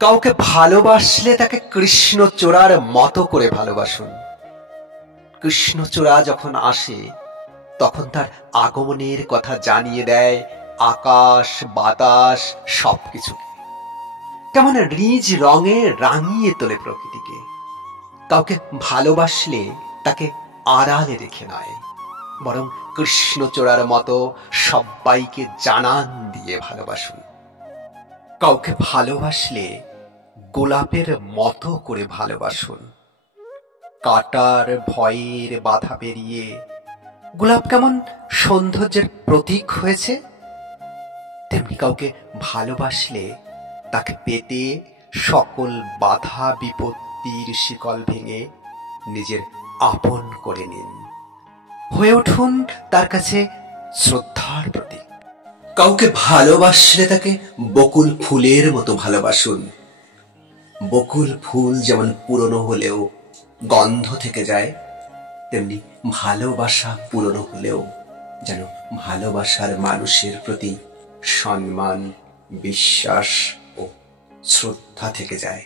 কাউকে ভালোবাসলে তাকে কৃষ্ণচূড়ার মতো করে ভালোবাসুন। কৃষ্ণচূড়া যখন আসে তখন তার আগমনের কথা জানিয়ে দেয় আকাশ বাতাস সবকিছুকে। কেমন রিজ রঙে রাঙিয়ে তোলে প্রকৃতিকে। কাউকে ভালোবাসলে তাকে আড়ালে রেখে নয়, বরং কৃষ্ণচূড়ার মতো সব্বাইকে জানান দিয়ে ভালোবাসুন। কাউকে ভালোবাসলে গোলাপের মতো করে ভালোবাসুন। কাটার ভয়ের বাধা পেরিয়ে গোলাপ কেমন সৌন্দর্যের প্রতীক হয়েছে, তেমনি কাউকে ভালোবাসলে তাকে পেতে সকল বাধা বিপত্তির শিকল ভেঙে নিজের আপন করে নিন। হয়ে উঠুন তার কাছে শ্রদ্ধার প্রতীক। কাউকে ভালোবাসলে তাকে বকুল ফুলের মতো ভালোবাসুন। বকুল ফুল যেমন পুরনো হলেও গন্ধ থেকে যায়, তেমনি ভালোবাসা পুরনো হলেও যেন ভালোবাসার মানুষের প্রতি সম্মান, বিশ্বাস ও শ্রদ্ধা থেকে যায়।